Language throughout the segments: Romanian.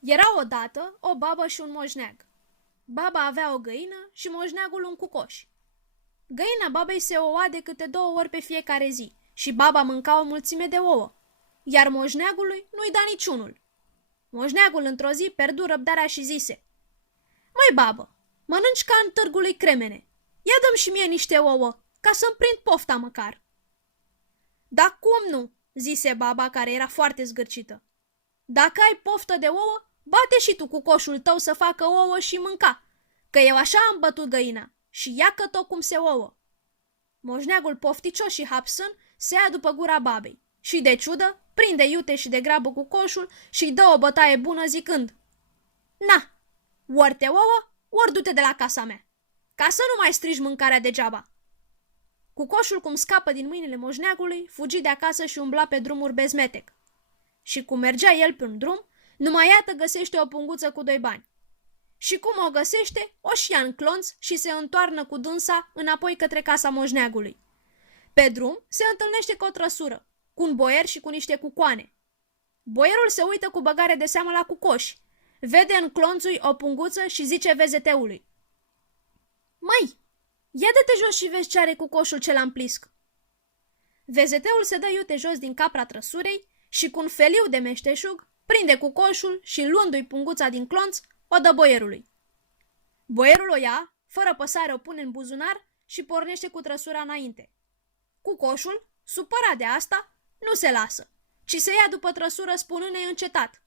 Era odată o babă și un moșneag. Baba avea o găină și moșneagul un cucoș. Găina babei se oua de câte 2 ori pe fiecare zi și baba mânca o mulțime de ouă, iar moșneagului nu-i da niciunul. Moșneagul într-o zi perdu răbdarea și zise: "Măi, babă, mănânci ca în târgului cremene. Ia dă-mi și mie niște ouă, ca să-mi prind pofta măcar." "Da cum nu?" zise baba, care era foarte zgârcită. "Dacă ai poftă de ouă, bate și tu cu coșul tău să facă ouă și mânca, că eu așa am bătut găina și iacă tot cum se ouă." Moșneagul pofticios și hapsân se ia după gura babei și, de ciudă, prinde iute și de grabă cu coșul și îi dă o bătaie bună zicând: "Na, ori te ouă, ori du-te de la casa mea, ca să nu mai strigi mâncarea degeaba." Cucoșul, cum scapă din mâinile moșneagului, fugi de acasă și umbla pe drumuri bezmetec. Și cum mergea el pe un drum, numai iată găsește o punguță cu 2 bani. Și cum o găsește, o și ia în clonț și se întoarnă cu dânsa înapoi către casa moșneagului. Pe drum se întâlnește cu o trăsură, cu un boier și cu niște cucoane. Boierul se uită cu băgare de seamă la cucoși, vede în clonțui o punguță și zice vezeteului: "Măi, ia de-te jos și vezi ce are cucoșul ce l-am plisc." Vezeteul se dă iute jos din capra trăsurei și cu un feliu de meșteșug prinde cucoșul și, luându-i punguța din clonț, o dă boierului. Boierul o ia, fără păsare o pune în buzunar și pornește cu trăsura înainte. Cucoșul, supărat de asta, nu se lasă, ci se ia după trăsură spunând neîncetat: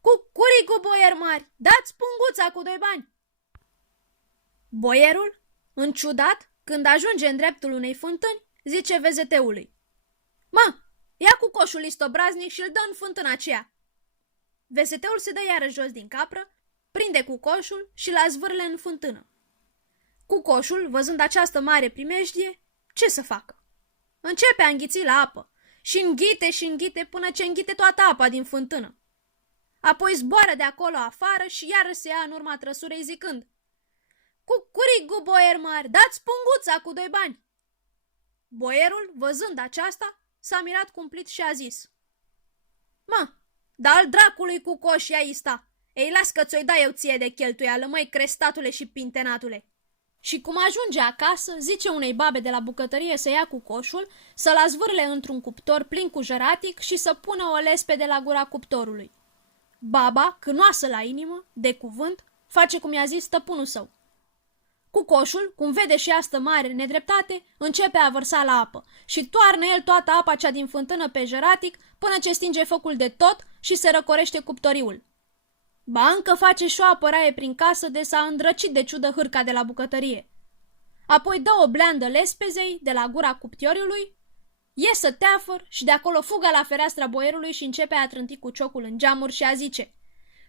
"Cucuricu, boier mari, dați punguța cu 2 bani." Boierul, înciudat, când ajunge în dreptul unei fântâni, zice vezeteului: "Mă, ia cucoșul istobraznic și îl dă în fântâna aceea." Vezeteul se dă iară jos din capră, prinde cucoșul și l-a zvârle în fântână. Cucoșul, văzând această mare primejdie, ce să facă? Începe a înghiți la apă și înghite până ce înghite toată apa din fântână. Apoi zboară de acolo afară și iară se ia în urma trăsurei zicând: "Cucurigu, boier mari, dați punguța cu 2 bani." Boierul, văzând aceasta, s-a mirat cumplit și a zis: "Mă, dar al dracului cucoș e aista. Ei, las că ți-o dai eu ție de cheltuială, măi, crestatule și pintenatule." Și cum ajunge acasă, zice unei babe de la bucătărie să ia cucoșul, să-l azvârle într-un cuptor plin cu jăratic și să pună o lespede la gura cuptorului. Baba, cânoasă la inimă, de cuvânt, face cum i-a zis stăpânul său. Cucoșul, cum vede și asta mare nedreptate, începe a vărsa la apă și toarnă el toată apa cea din fântână pe jăratic până ce stinge focul de tot și se răcorește cuptoriul. Ba încă face și o apăraie prin casă de s-a îndrăcit de ciudă hârca de la bucătărie. Apoi dă o bleandă lespezei de la gura cuptoriului, iesă teafăr și de acolo fuga la fereastra boierului și începe a trânti cu ciocul în geamuri și a zice: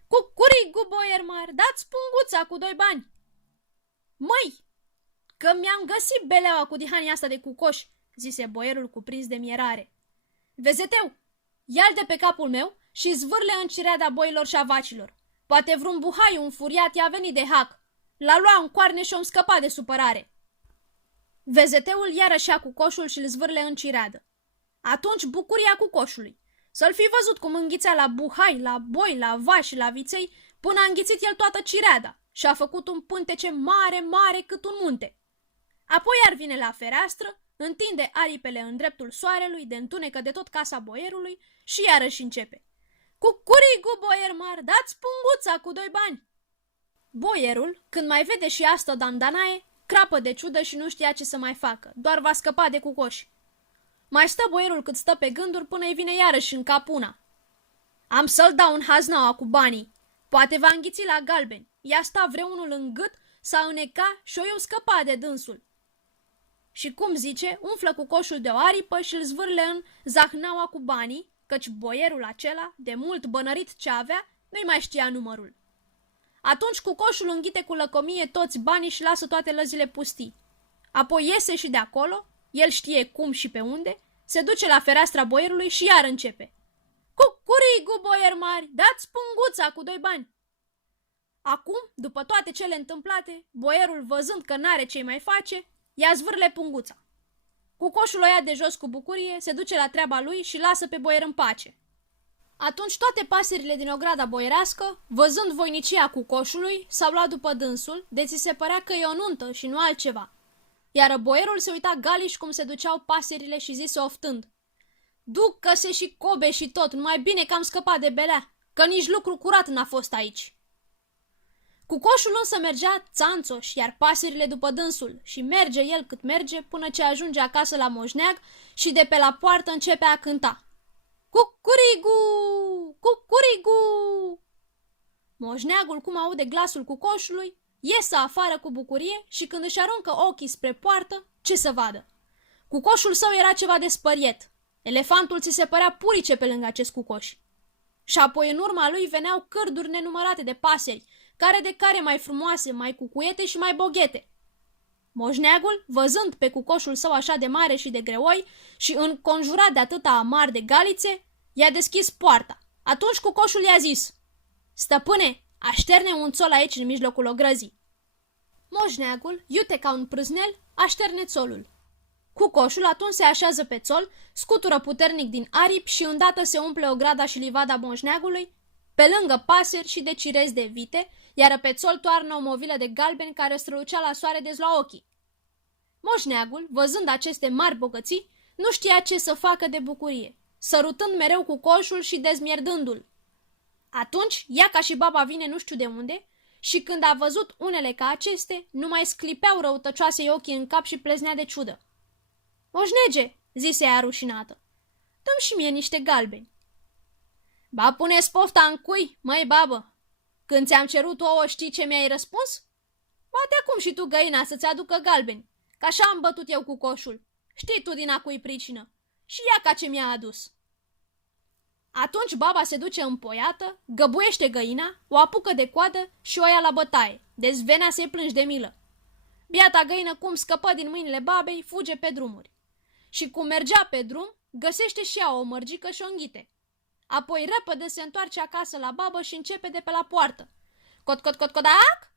"Cucurigu, boier mari, dați punguța cu 2 bani." "Măi, că mi-am găsit beleaua cu dihania asta de cucoș," zise boierul cuprins de mierare. "Vezeteu, ia-l de pe capul meu și zvârle în cireada boilor și a vacilor. Poate vreun buhaiu înfuriat i-a venit de hac. L-a luat în coarne și o-mi scăpa de supărare." Vezeteul iarăși ia cucoșul și îl zvârle în cireadă. Atunci bucuria cucoșului. Să-l fi văzut cum înghițea la buhai, la boi, la vaci și la viței, până a înghițit el toată cireada și a făcut un pântece mare, mare cât un munte. Apoi ar vine la fereastră, întinde aripele în dreptul soarelui, de întunecă de tot casa boierului și iarăși începe: "Cucurigu, boier mari, dați punguța cu 2 bani." Boierul, când mai vede și asta dandanaie, crapă de ciudă și nu știa ce să mai facă, doar va scăpa de cucoș. Mai stă boierul cât stă pe gânduri până îi vine iarăși în cap una: "Am să-l dau în haznaua cu banii. Poate va înghiți la galbeni, i-a sta vreunul în gât, s-a îneca și eu scăpa de dânsul." Și cum zice, umflă cucoșul de o aripă și îl zvârle în zahnaua cu banii, căci boierul acela, de mult bănărit ce avea, nu-i mai știa numărul. Atunci cucoșul înghite cu lăcomie toți banii și lasă toate lăzile pustii. Apoi iese și de acolo, el știe cum și pe unde, se duce la fereastra boierului și iar începe: "Cucurigu, boier mari, dați punguța cu 2 bani." Acum, după toate cele întâmplate, boierul, văzând că n-are ce-i mai face, ia zvârle punguța. Cucoșul o ia de jos cu bucurie, se duce la treaba lui și lasă pe boier în pace. Atunci toate pasările din ograda boierească, văzând voinicia cucoșului, s-au luat după dânsul, de ți se părea că e o nuntă și nu altceva. Iar boierul se uita galiș cum se duceau pasările și zise oftând: ducă-se și cobe și tot, numai bine că am scăpat de belea, că nici lucru curat n-a fost aici. Cucoșul însă mergea țanțoș, iar pasările după dânsul, și merge el cât merge până ce ajunge acasă la moșneag și de pe la poartă începe a cânta: cucurigu! Cucurigu! Moșneagul, cum aude glasul cucoșului, iese afară cu bucurie și când își aruncă ochii spre poartă, ce să vadă? Cucoșul său era ceva de spăriet. Elefantul ți se părea purice pe lângă acest cucoș. Și apoi în urma lui veneau cârduri nenumărate de pasări, care de care mai frumoase, mai cucuiete și mai boghete. Moșneagul, văzând pe cucoșul său așa de mare și de greoi și înconjurat de atâta amar de galițe, i-a deschis poarta. Atunci cucoșul i-a zis: stăpâne, așterne un țol aici în mijlocul ogrăzii. Moșneagul, iute ca un prâznel, așterne țolul. Cucoșul atunci se așează pe țol, scutură puternic din aripi și îndată se umple ograda și livada moșneagului, pe lângă pasări și de cirezi de vite, iar pe țol toarnă o movilă de galbeni care strălucea la soare de la ochii. Moșneagul, văzând aceste mari bogății, nu știa ce să facă de bucurie, sărutând mereu cucoșul și dezmierdându-l. Atunci, ea ca și baba vine nu știu de unde și când a văzut unele ca aceste, nu mai sclipeau răutăcioasei ochii în cap și pleznea de ciudă. Moșnege, zise ea rușinată, dă-mi și mie niște galbeni. Ba, pune-ți pofta în cui, măi babă. Când ți-am cerut ouă, știi ce mi-ai răspuns? Bate acum și tu găina să-ți aducă galbeni, că așa am bătut eu cu coșul. Știi tu din a cui pricină. Și ea ca ce mi-a adus. Atunci baba se duce împoiată, găbuiește găina, o apucă de coadă și o ia la bătaie, dezvenea să-i plângi de milă. Biata găină, cum scăpă din mâinile babei, fuge pe drumuri. Și cum mergea pe drum, găsește și ea o mărgică și o înghite. Apoi repede se întoarce acasă la babă și începe de pe la poartă. Cot, cot, cot, codac!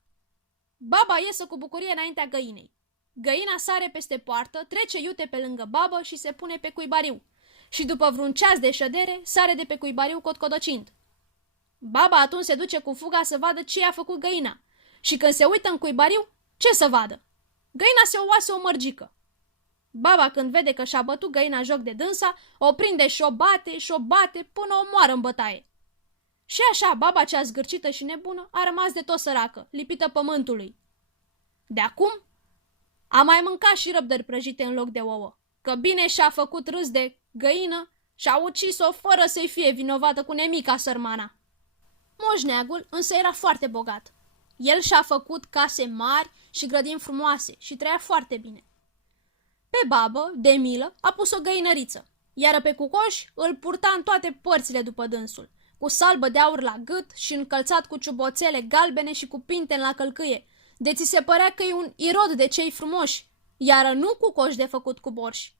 Baba iese cu bucurie înaintea găinei. Găina sare peste poartă, trece iute pe lângă babă și se pune pe cuibariu. Și după vreun ceas de șădere, sare de pe cuibariu cotcodocind. Baba atunci se duce cu fuga să vadă ce i-a făcut găina. Și când se uită în cuibariu, ce să vadă? Găina se oase o mărgică. Baba, când vede că și-a bătut găina joc de dânsa, o prinde și o bate până o moară în bătaie. Și așa, baba cea zgârcită și nebună a rămas de tot săracă, lipită pământului. De acum a mai mâncat și răbdări prăjite în loc de ouă, că bine și-a făcut râs de găină și-a ucis-o fără să-i fie vinovată cu nemica sărmana. Moșneagul însă era foarte bogat. El și-a făcut case mari și grădini frumoase și trăia foarte bine. Pe babă, de milă, a pus o găinăriță, iar pe cucoș îl purta în toate părțile după dânsul, cu salbă de aur la gât și încălțat cu ciuboțele galbene și cu pinten la călcâie, de ți se părea că e un irod de cei frumoși, iar nu cucoș de făcut cu borș.